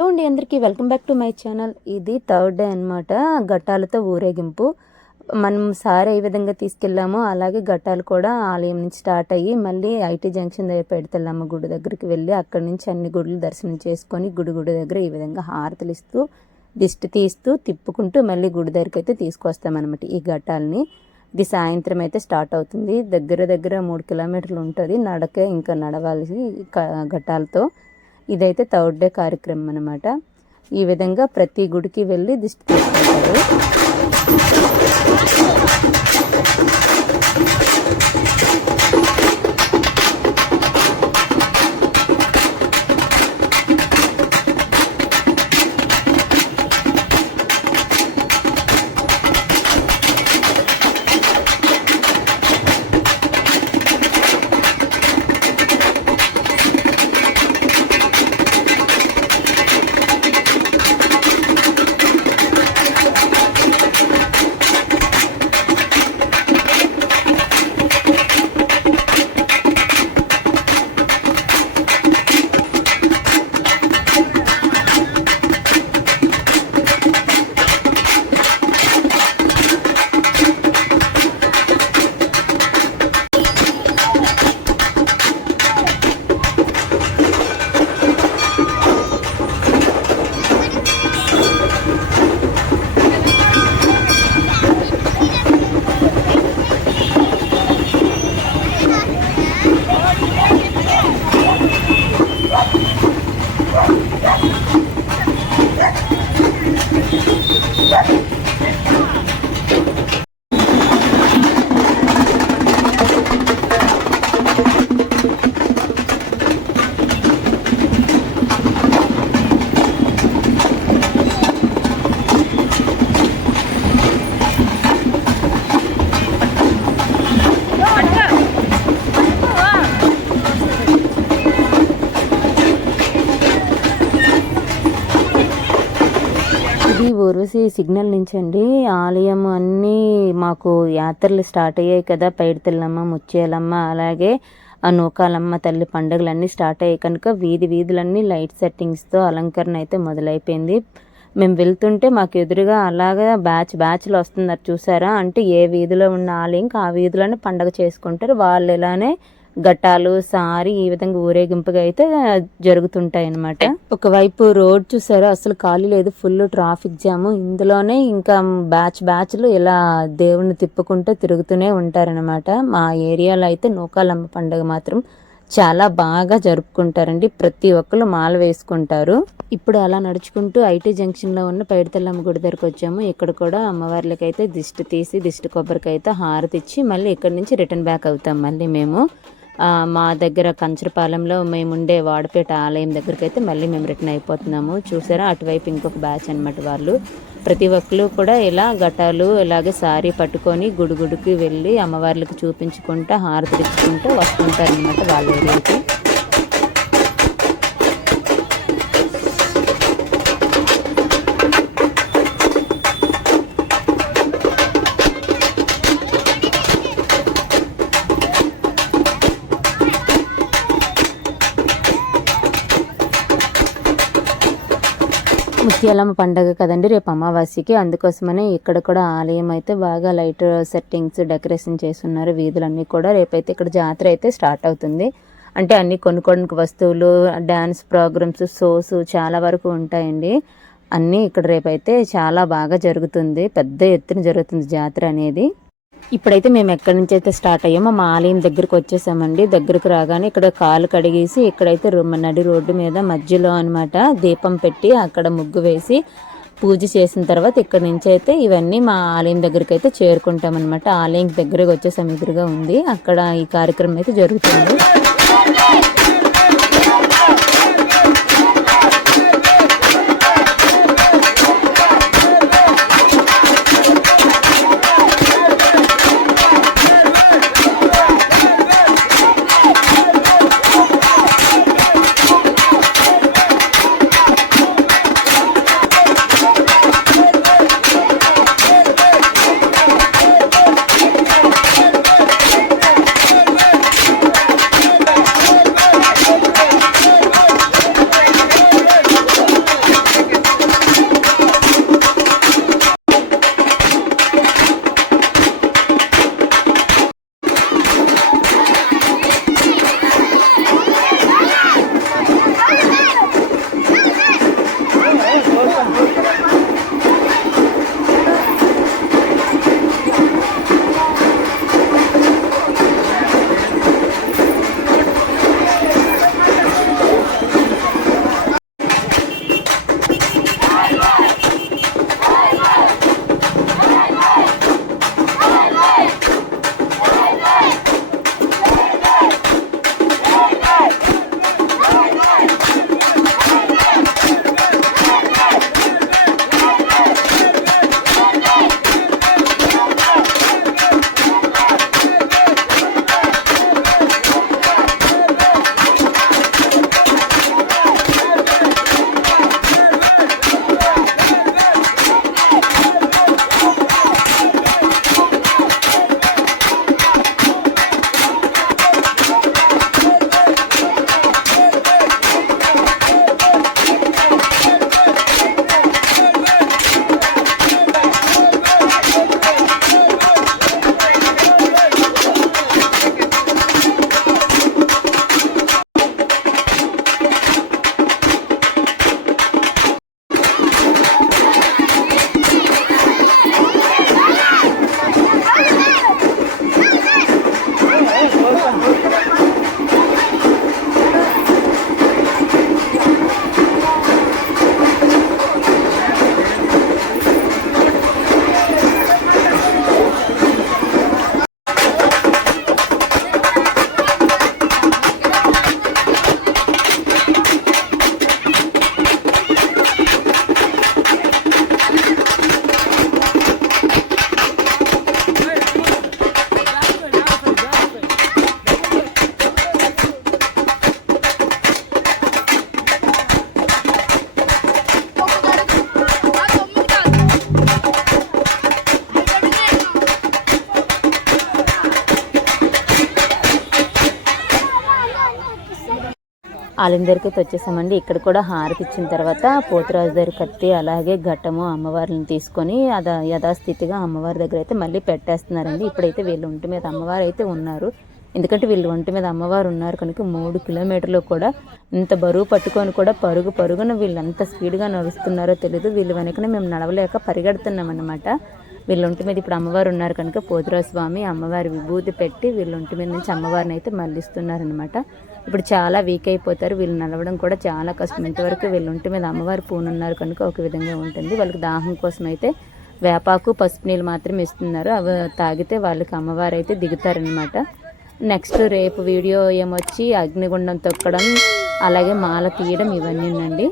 Hello అండి, అందరికీ welcome back to my channel. ఇది థర్డ్ డే అనమాట. ఘట్టాలతో ఊరేగింపు. మనం సారి ఏ విధంగా తీసుకెళ్ళామో అలాగే ఘట్టాలు కూడా ఆలయం నుంచి స్టార్ట్ అయ్యి మళ్ళీ ఐటీ జంక్షన్ దగ్గర పెడతెల్లమ్మ గుడి దగ్గరికి వెళ్ళి అక్కడి నుంచి అన్ని గుడులు దర్శనం చేసుకొని గుడి దగ్గర ఈ విధంగా హారతులు ఇస్తూ దిష్టి తీస్తూ తిప్పుకుంటూ మళ్ళీ గుడి దగ్గరికి అయితే తీసుకొస్తామన్నమాట ఈ ఘట్టాలని. ఇది సాయంత్రం అయితే స్టార్ట్ అవుతుంది. దగ్గర 3 కిలోమీటర్లు ఉంటుంది. నడకే ఇంకా నడవాల్సి ఘట్టాలతో. ఇదైతే థర్డ్ డే కార్యక్రమం అనమాట. ఈ విధంగా ప్రతి గుడికి వెళ్ళి దిష్టి తీసుకుంటారు. ఇది ఊర్వశి సిగ్నల్ నుంచి అండి. ఆలయం అన్నీ మాకు యాత్రలు స్టార్ట్ అయ్యాయి కదా, పైడితల్లమ్మ, ముత్యాలమ్మ, అలాగే ఆ నూకాలమ్మ తల్లి పండుగలన్నీ స్టార్ట్ అయ్యాయి కనుక వీధులన్నీ లైట్ సెట్టింగ్స్తో అలంకరణ అయితే మొదలైపోయింది. మేము వెళ్తుంటే మాకు ఎదురుగా అలాగా బ్యాచ్లు వస్తున్నారు చూసారా. అంటే ఏ వీధిలో ఉన్న ఆలయం ఆ వీధిలోనే పండగ చేసుకుంటారు. వాళ్ళు ఇలానే ఘట్టాలు సారి ఈ విధంగా ఊరేగింపుగా అయితే జరుగుతుంటాయి అన్నమాట. ఒకవైపు రోడ్ చూసారా, అసలు ఖాళీ లేదు, ఫుల్ ట్రాఫిక్ జాము. ఇందులోనే ఇంకా బ్యాచ్లు ఇలా దేవుణ్ణి తిప్పుకుంటూ తిరుగుతూనే ఉంటారనమాట. మా ఏరియాలో అయితే నూకాలమ్మ పండుగ మాత్రం చాలా బాగా జరుపుకుంటారండి. ప్రతి ఒక్కరు మాల వేసుకుంటారు. ఇప్పుడు అలా నడుచుకుంటూ ఐటీ జంక్షన్లో ఉన్న పైడితల్లమ్మ గుడి దగ్గరకు వచ్చాము. ఇక్కడ కూడా అమ్మవార్లకి అయితే దిష్టి తీసి దిష్టి కొబ్బరికి అయితే హారతి ఇచ్చి మళ్ళీ ఇక్కడ నుంచి రిటర్న్ బ్యాక్ అవుతాం. మళ్ళీ మేము మా దగ్గర కంచరపాలెంలో మేముండే వాడపేట ఆలయం దగ్గరికి అయితే మళ్ళీ మేము రిటర్న్ అయిపోతున్నాము. చూసారా, అటువైపు ఇంకొక బ్యాచ్ అనమాట. వాళ్ళు ప్రతి ఒక్కరు కూడా ఇలా ఘటాలు ఇలాగే సారీ పట్టుకొని గుడికి వెళ్ళి అమ్మవార్లకు చూపించుకుంటూ హారతి ఇచ్చుకుంటూ వస్తుంటారు అనమాట వాళ్ళ ఏరియాకి. ముత్యాలమ్మ పండగ కదండి రేపు అమావాస్యకి. అందుకోసమనే ఇక్కడ కూడా ఆలయం అయితే బాగా లైట్ సెట్టింగ్స్ డెకరేషన్ చేస్తున్నారు. వీధులన్నీ కూడా రేపైతే ఇక్కడ జాతర అయితే స్టార్ట్ అవుతుంది. అంటే అన్ని కొనుక్కోడానికి వస్తువులు, డ్యాన్స్ ప్రోగ్రామ్స్, షోస్ చాలా వరకు ఉంటాయండి. అన్నీ ఇక్కడ రేపైతే చాలా బాగా జరుగుతుంది. పెద్ద ఎత్తున జరుగుతుంది జాతర అనేది. ఇప్పుడైతే మేము ఎక్కడి నుంచి అయితే స్టార్ట్ అయ్యామో మా ఆలయం దగ్గరకు వచ్చేసామండి. దగ్గరకు రాగానే ఇక్కడ కాలు కడిగేసి ఇక్కడైతే నడి రోడ్డు మీద మధ్యలో అనమాట దీపం పెట్టి అక్కడ ముగ్గు వేసి పూజ చేసిన తర్వాత ఇక్కడ నుంచి అయితే ఇవన్నీ మా ఆలయం దగ్గరికి అయితే చేరుకుంటాం అనమాట. ఆలయం దగ్గరకు వచ్చేసాం, ఎదురుగా ఉంది. అక్కడ ఈ కార్యక్రమం అయితే జరుగుతుంది. ఆలయం దగ్గరికి వచ్చేసామండి. ఇక్కడ కూడా హారతి ఇచ్చిన తర్వాత పోతురాజు దగ్గర కత్తి అలాగే ఘట్టము అమ్మవారిని తీసుకొని యథాస్థితిగా అమ్మవారి దగ్గర అయితే మళ్ళీ పెట్టేస్తున్నారండి. ఇప్పుడైతే వీళ్ళు ఒంటి మీద అమ్మవారు అయితే ఉన్నారు. ఎందుకంటే వీళ్ళు ఒంటి మీద అమ్మవారు ఉన్నారు కనుక 3 కిలోమీటర్లు కూడా ఇంత బరువు పట్టుకొని కూడా పరుగున వీళ్ళు ఎంత స్పీడ్గా నడుస్తున్నారో తెలియదు. వీళ్ళు వెనకనే మేము నడవలేక పరిగెడుతున్నాం అన్నమాట. వీళ్ళ ఒంటి మీద ఇప్పుడు అమ్మవారు ఉన్నారు కనుక పోతురాజు స్వామి అమ్మవారి విభూతి పెట్టి వీళ్ళ ఒంటి మీద నుంచి అమ్మవారిని అయితే మళ్ళిస్తున్నారనమాట. ఇప్పుడు చాలా వీక్ అయిపోతారు. వీళ్ళు నడవడం కూడా చాలా కష్టం. ఇంతవరకు వీళ్ళ ఒంటి మీద అమ్మవారు పూనున్నారు కనుక ఒక విధంగా ఉంటుంది. వాళ్ళకి దాహం కోసం అయితే వేపాకు పసుపు నీళ్ళు మాత్రమే ఇస్తున్నారు. అవి తాగితే వాళ్ళకి అమ్మవారు అయితే దిగుతారనమాట. నెక్స్ట్ రేపు వీడియో ఏమొచ్చి అగ్నిగుండం తొక్కడం అలాగే మాల తీయడం ఇవన్నీ అండి.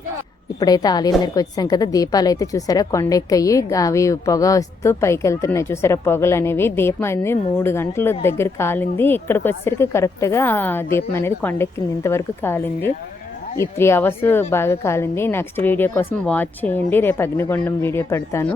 ఇప్పుడైతే ఆలయం దగ్గరికి వచ్చాం కదా, దీపాలు అయితే చూసారా కొండెక్కయి అవి పొగ వస్తూ పైకి వెళ్తున్నాయి. చూసారా పొగలు అనేవి. దీపం అనేది 3 గంటల దగ్గర కాలింది. ఇక్కడికి వచ్చేసరికి కరెక్ట్గా దీపం అనేది కొండెక్కింది. ఇంతవరకు కాలింది. ఈ 3 అవర్స్ బాగా కాలింది. నెక్స్ట్ వీడియో కోసం వాచ్ చేయండి. రేపు అగ్నిగుండం వీడియో పెడతాను.